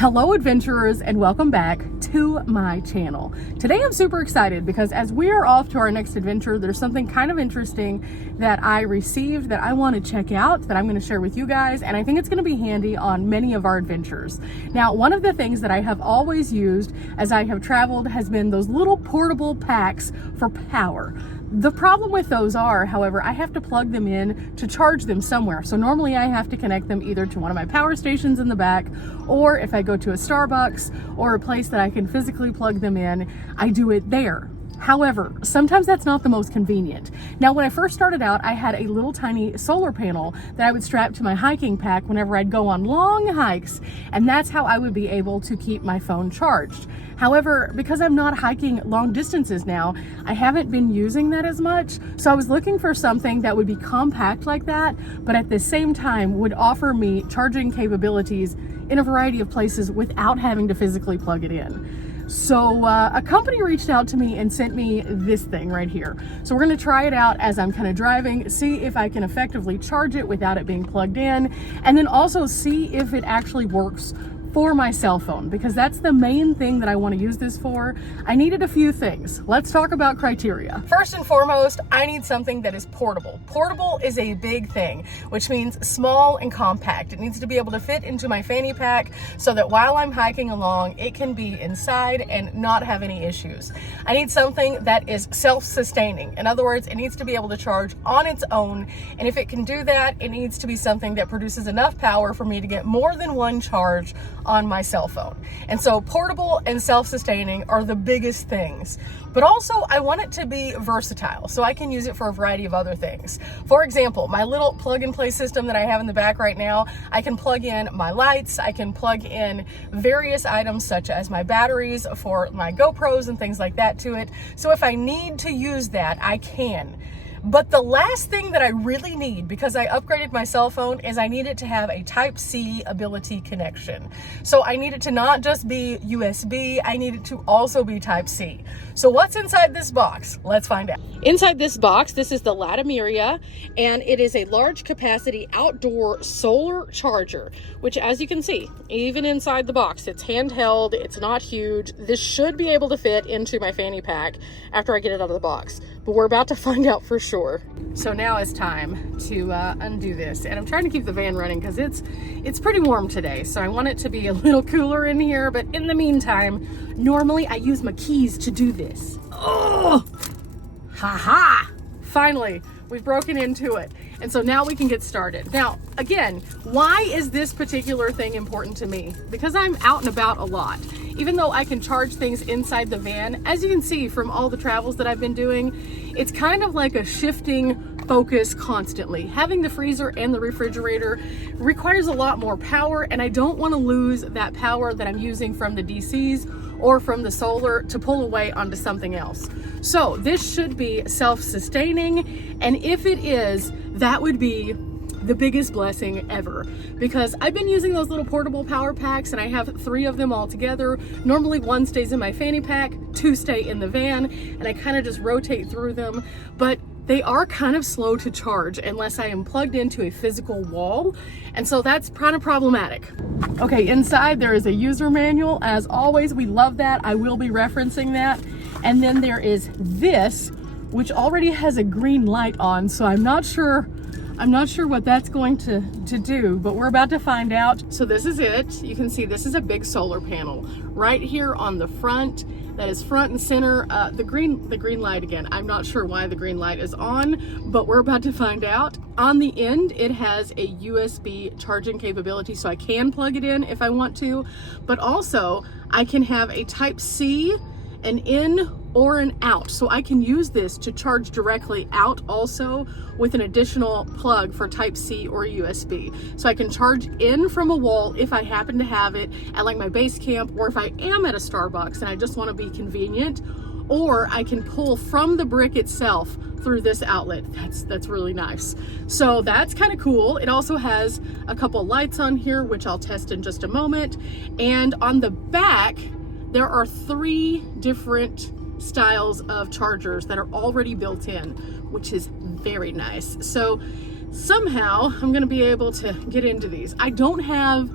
Hello adventurers, and welcome back to my channel. Today I'm super excited because as we are off to our next adventure, there's something kind of interesting that I received that I want to check out, that I'm going to share with you guys, and I think it's going to be handy on many of our adventures. Now, one of the things that I have always used as I have traveled has been those little portable packs for power. The problem with those are, however, I have to plug them in to charge them somewhere. So normally I have to connect them either to one of my power stations in the back, or if I go to a Starbucks or a place that I can physically plug them in, I do it there. However, sometimes that's not the most convenient. Now, when I first started out, I had a little tiny solar panel that I would strap to my hiking pack whenever I'd go on long hikes, and that's how I would be able to keep my phone charged. However, because I'm not hiking long distances now, I haven't been using that as much, so I was looking for something that would be compact like that, but at the same time would offer me charging capabilities in a variety of places without having to physically plug it in. So a company reached out to me and sent me this thing right here. So we're gonna try it out as I'm kind of driving, see if I can effectively charge it without it being plugged in, and then also see if it actually works for my cell phone, because that's the main thing that I want to use this for. I needed a few things. Let's talk about criteria. First and foremost, I need something that is portable. Portable is a big thing, which means small and compact. It needs to be able to fit into my fanny pack so that while I'm hiking along, it can be inside and not have any issues. I need something that is self-sustaining. In other words, it needs to be able to charge on its own, and if it can do that, it needs to be something that produces enough power for me to get more than one charge on my cell phone. And so portable and self-sustaining are the biggest things. But also I want it to be versatile, so I can use it for a variety of other things. For example, my little plug and play system that I have in the back right now, I can plug in my lights, I can plug in various items such as my batteries for my GoPros and things like that to it. So if I need to use that, I can. But the last thing that I really need, because I upgraded my cell phone, is I need it to have a Type-C ability connection. So I need it to not just be USB, I need it to also be Type-C. So what's inside this box? Let's find out. Inside this box, this is the Latimeria, and it is a large capacity outdoor solar charger, which, as you can see, even inside the box, it's handheld, it's not huge. This should be able to fit into my fanny pack after I get it out of the box, but we're about to find out for sure. So now it's time to undo this, and I'm trying to keep the van running because it's pretty warm today, so I want it to be a little cooler in here. But in the meantime, normally I use my keys to do this. Oh, haha! Finally, we've broken into it, and so now we can get started. Now, again, why is this particular thing important to me? Because I'm out and about a lot. Even though I can charge things inside the van, as you can see from all the travels that I've been doing, it's kind of like a shifting focus constantly. Having the freezer and the refrigerator requires a lot more power, and I don't want to lose that power that I'm using from the DCs or from the solar to pull away onto something else. So this should be self-sustaining, and if it is, that would be the biggest blessing ever, because I've been using those little portable power packs, and I have 3 of them all together. Normally 1 stays in my fanny pack, 2 stay in the van, and I kind of just rotate through them, but they are kind of slow to charge unless I am plugged into a physical wall, and so that's kind of problematic. Okay, inside there is a user manual. As always, we love that. I will be referencing that. And then there is this, which already has a green light on, so I'm not sure what that's going to do, but we're about to find out. So this is it. You can see this is a big solar panel right here on the front. That is front and center. The green light again, I'm not sure why the green light is on, but we're about to find out. On the end, it has a USB charging capability, so I can plug it in if I want to, but also I can have a Type-C, an in or an out, so I can use this to charge directly out also with an additional plug for Type-C or USB. So I can charge in from a wall if I happen to have it at like my base camp, or if I am at a Starbucks and I just want to be convenient, or I can pull from the brick itself through this outlet. That's really nice. So that's kind of cool. It also has a couple lights on here, which I'll test in just a moment. And on the back, there are 3 different styles of chargers that are already built in, which is very nice. So somehow I'm going to be able to get into these. I don't have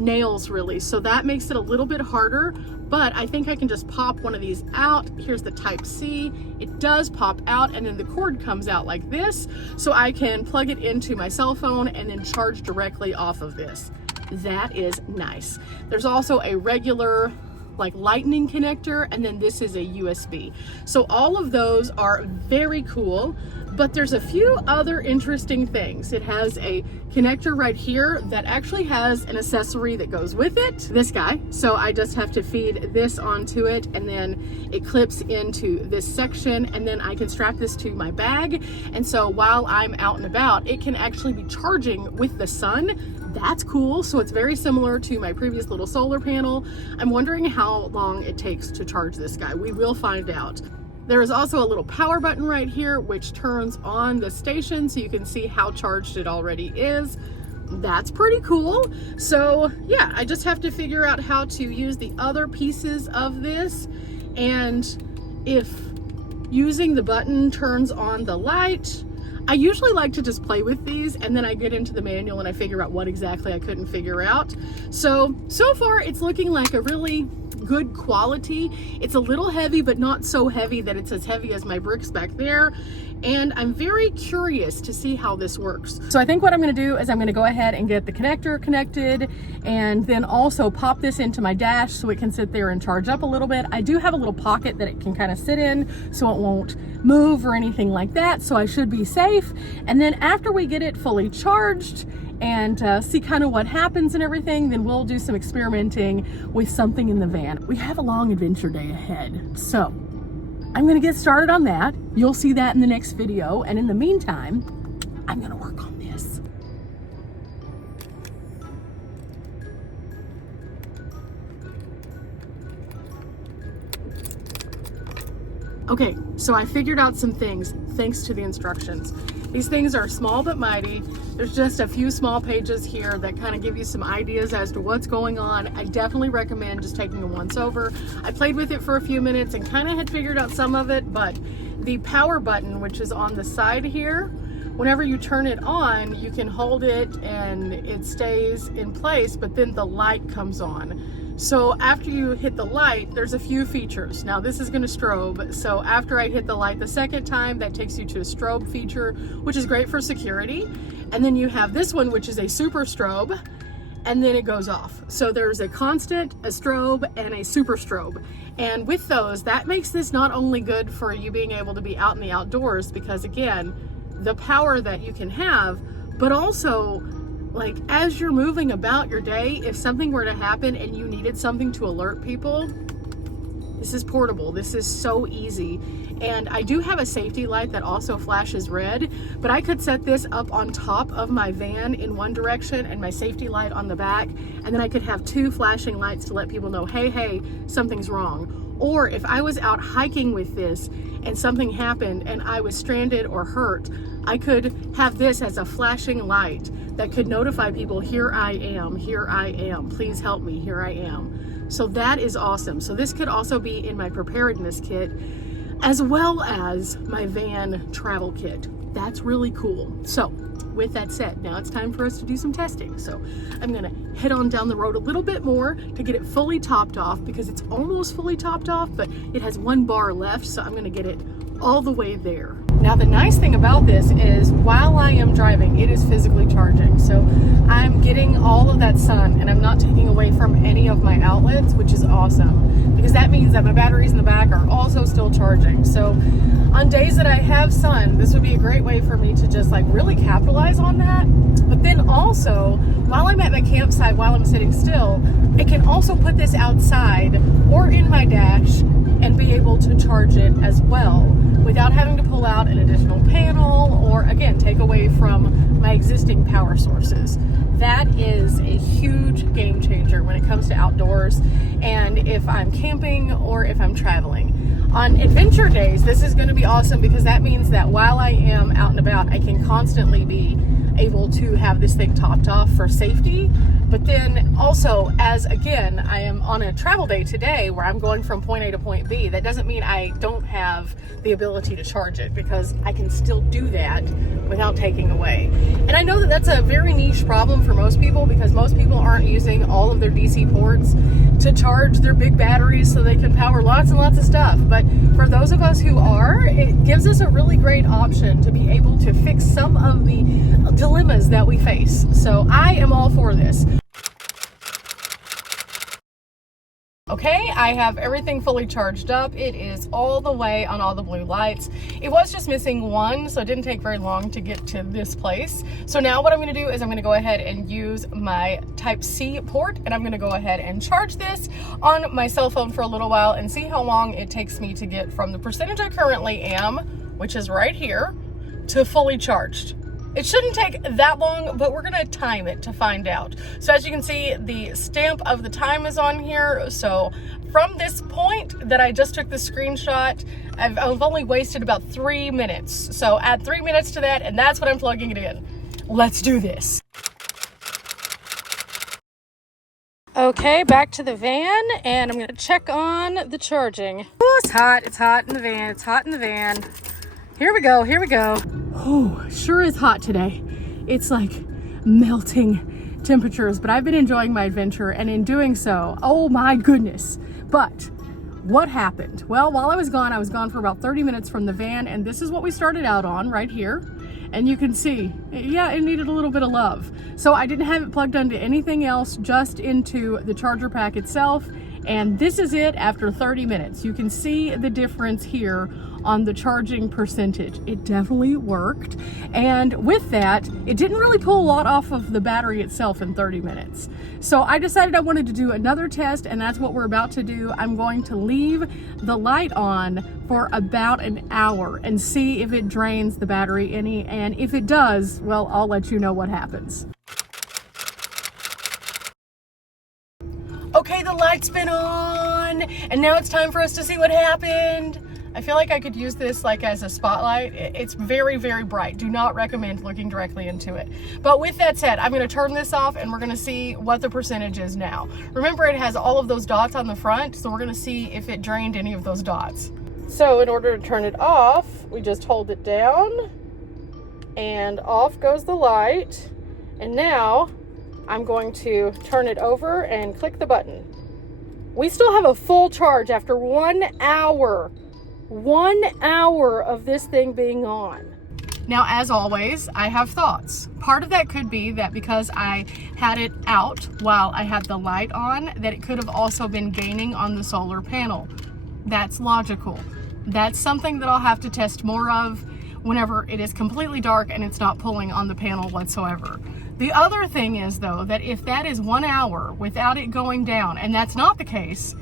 nails really, so that makes it a little bit harder, but I think I can just pop one of these out. Here's the type C. It does pop out, and then the cord comes out like this, so I can plug it into my cell phone and then charge directly off of this. That is nice. There's also a regular like lightning connector, and then this is a USB. So all of those are very cool, but there's a few other interesting things. It has a connector right here that actually has an accessory that goes with it, this guy. So I just have to feed this onto it, and then it clips into this section, and then I can strap this to my bag. And so while I'm out and about, it can actually be charging with the sun. That's cool. So it's very similar to my previous little solar panel. I'm wondering how long it takes to charge this guy. We will find out. There is also a little power button right here, which turns on the station so you can see how charged it already is. That's pretty cool. So yeah, I just have to figure out how to use the other pieces of this, and if using the button turns on the light. I usually like to just play with these, and then I get into the manual and I figure out what exactly I couldn't figure out. So far it's looking like a really good quality. It's a little heavy, but not so heavy that it's as heavy as my bricks back there. And I'm very curious to see how this works. So I think what I'm gonna do is I'm gonna go ahead and get the connector connected, and then also pop this into my dash so it can sit there and charge up a little bit. I do have a little pocket that it can kind of sit in so it won't move or anything like that, so I should be safe. And then after we get it fully charged and see kind of what happens and everything, then we'll do some experimenting with something in the van. We have a long adventure day ahead, so I'm gonna get started on that. You'll see that in the next video, and in the meantime, I'm gonna work on this. Okay, so I figured out some things thanks to the instructions. These things are small but mighty. There's just a few small pages here that kind of give you some ideas as to what's going on. I definitely recommend just taking a once over. I played with it for a few minutes and kind of had figured out some of it, but the power button, which is on the side here, whenever you turn it on, you can hold it and it stays in place, but then the light comes on. So after you hit the light, there's a few features. Now this is gonna strobe, so after I hit the light the second time, that takes you to a strobe feature, which is great for security. And then you have this one, which is a super strobe, and then it goes off. So there's a constant, a strobe, and a super strobe. And with those, that makes this not only good for you being able to be out in the outdoors, because again, the power that you can have, but also like as you're moving about your day, if something were to happen and you needed something to alert people, this is portable. This is so easy. And I do have a safety light that also flashes red, but I could set this up on top of my van in one direction and my safety light on the back, and then I could have two flashing lights to let people know, hey, something's wrong. Or if I was out hiking with this and something happened and I was stranded or hurt, I could have this as a flashing light that could notify people, here I am, please help me, here I am. So that is awesome. So this could also be in my preparedness kit, as well as my van travel kit. That's really cool. So with that said, now it's time for us to do some testing. So I'm gonna head on down the road a little bit more to get it fully topped off, because it's almost fully topped off, but it has one bar left. So I'm gonna get it all the way there. Now the nice thing about this is while I am driving, it is physically charging. So I'm getting all of that sun and I'm not taking away from any of my outlets, which is awesome, because that means that my batteries in the back are also still charging. So on days that I have sun, this would be a great way for me to just like really capitalize on that. But then also, while I'm at my campsite, while I'm sitting still, I can also put this outside or in my dash and be able to charge it as well without having to pull out an additional panel or again take away from my existing power sources. That is a huge game changer when it comes to outdoors, and if I'm camping or if I'm traveling. On adventure days, this is going to be awesome, because that means that while I am out and about, I can constantly be able to have this thing topped off for safety, But then also, as again, I am on a travel day today where I'm going from point A to point B, that doesn't mean I don't have the ability to charge it, because I can still do that without taking away. And I know that that's a very niche problem for most people, because most people aren't using all of their DC ports to charge their big batteries so they can power lots and lots of stuff. But for those of us who are, it gives us a really great option to be able to fix some of the dilemmas that we face. So I am all for this. Okay, I have everything fully charged up. It is all the way on all the blue lights. It was just missing one, so it didn't take very long to get to this place. So now what I'm gonna do is I'm gonna go ahead and use my Type-C port, and I'm gonna go ahead and charge this on my cell phone for a little while and see how long it takes me to get from the percentage I currently am, which is right here, to fully charged. It shouldn't take that long, but we're gonna time it to find out. So as you can see, the stamp of the time is on here. So from this point that I just took the screenshot, I've only wasted about 3 minutes. So add 3 minutes to that, and that's what I'm plugging it in. Let's do this. Okay, back to the van, and I'm gonna check on the charging. Oh, it's hot in the van, it's hot in the van. Here we go, here we go. Oh, sure is hot today. It's like melting temperatures, but I've been enjoying my adventure, and in doing so, oh my goodness. But what happened? Well, while I was gone for about 30 minutes from the van, and this is what we started out on right here. And you can see, yeah, it needed a little bit of love. So I didn't have it plugged into anything else, just into the charger pack itself. And this is it after 30 minutes. You can see the difference here on the charging percentage. It definitely worked. And with that, it didn't really pull a lot off of the battery itself in 30 minutes. So I decided I wanted to do another test, and that's what we're about to do. I'm going to leave the light on for about an hour and see if it drains the battery any, and if it does, well, I'll let you know what happens. Okay, the light's been on, and now it's time for us to see what happened. I feel like I could use this like as a spotlight. It's very, very bright. Do not recommend looking directly into it. But with that said, I'm gonna turn this off, and we're gonna see what the percentage is now. Remember, it has all of those dots on the front, so we're gonna see if it drained any of those dots. So in order to turn it off, we just hold it down, and off goes the light. And now I'm going to turn it over and click the button. We still have a full charge after 1 hour. 1 hour of this thing being on. Now, as always, I have thoughts. Part of that could be that because I had it out while I had the light on, that it could have also been gaining on the solar panel. That's logical. That's something that I'll have to test more of whenever it is completely dark and it's not pulling on the panel whatsoever. The other thing is, though, that if that is 1 hour without it going down, and that's not the case,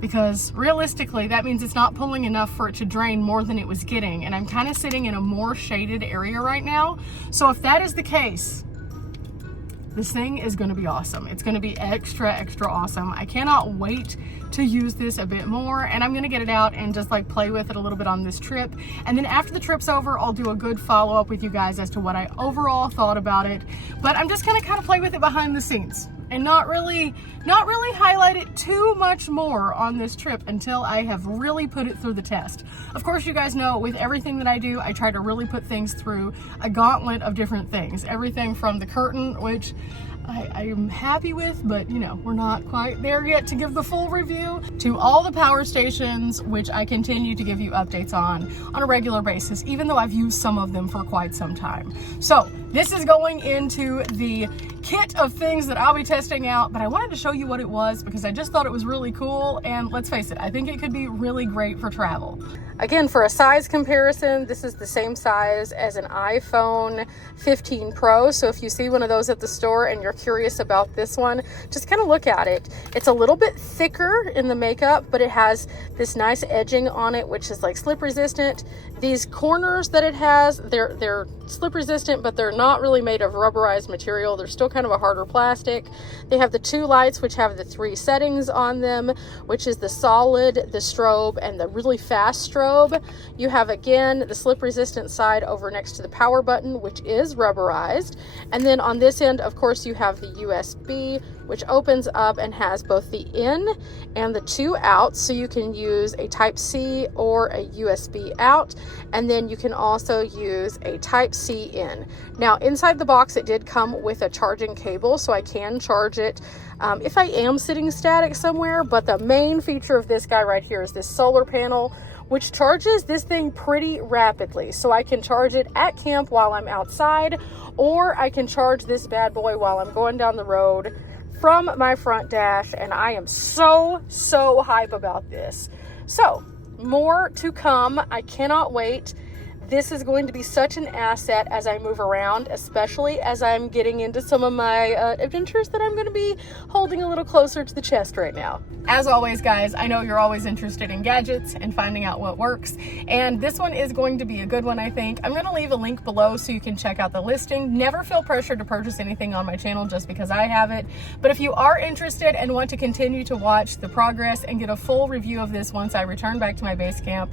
because realistically that means it's not pulling enough for it to drain more than it was getting, and I'm kind of sitting in a more shaded area right now. So if that is the case, this thing is going to be awesome. It's going to be extra awesome. I cannot wait to use this a bit more, and I'm going to get it out and just like play with it a little bit on this trip. And then after the trip's over, I'll do a good follow-up with you guys as to what I overall thought about it. But I'm just going to kind of play with it behind the scenes and not really highlight it too much more on this trip until I have really put it through the test. Of course, you guys know with everything that I do, I try to really put things through a gauntlet of different things. Everything from the curtain, which I am happy with, but you know, we're not quite there yet to give the full review, to all the power stations, which I continue to give you updates on a regular basis, even though I've used some of them for quite some time. So this is going into the kit of things that I'll be testing out, but I wanted to show you what it was because I just thought it was really cool, and let's face it, I think it could be really great for travel. Again, for a size comparison, this is the same size as an iPhone 15 Pro. So if you see one of those at the store and you're curious about this one, just kind of look at it. It's a little bit thicker in the makeup, but it has this nice edging on it, which is like slip resistant. These corners that it has, they're slip resistant, but they're not really made of rubberized material. They're still kind of a harder plastic. They have the 2 lights, which have the 3 settings on them, which is the solid, the strobe, and the really fast strobe. You have, again, the slip resistant side over next to the power button, which is rubberized. And then on this end, of course, you have the USB, which opens up and has both the in and the 2 outs. So you can use a Type-C or a USB out. And then you can also use a Type-C in. Now, inside the box, it did come with a charging cable, so I can charge it if I am sitting static somewhere. But the main feature of this guy right here is this solar panel, which charges this thing pretty rapidly. So I can charge it at camp while I'm outside, or I can charge this bad boy while I'm going down the road from my front dash, and I am so hype about this. So, more to come. I cannot wait. This is going to be such an asset as I move around, especially as I'm getting into some of my adventures that I'm going to be holding a little closer to the chest right now. As always, guys, I know you're always interested in gadgets and finding out what works, and this one is going to be a good one, I think. I'm going to leave a link below so you can check out the listing. Never feel pressured to purchase anything on my channel just because I have it, but if you are interested and want to continue to watch the progress and get a full review of this once I return back to my base camp,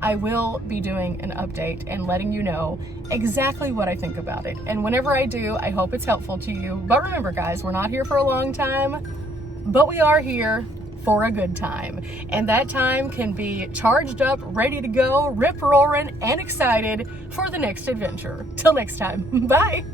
I will be doing an update and letting you know exactly what I think about it. And whenever I do, I hope it's helpful to you. But remember, guys, we're not here for a long time, but we are here for a good time. And that time can be charged up, ready to go, rip-roaring, and excited for the next adventure. Till next time, bye.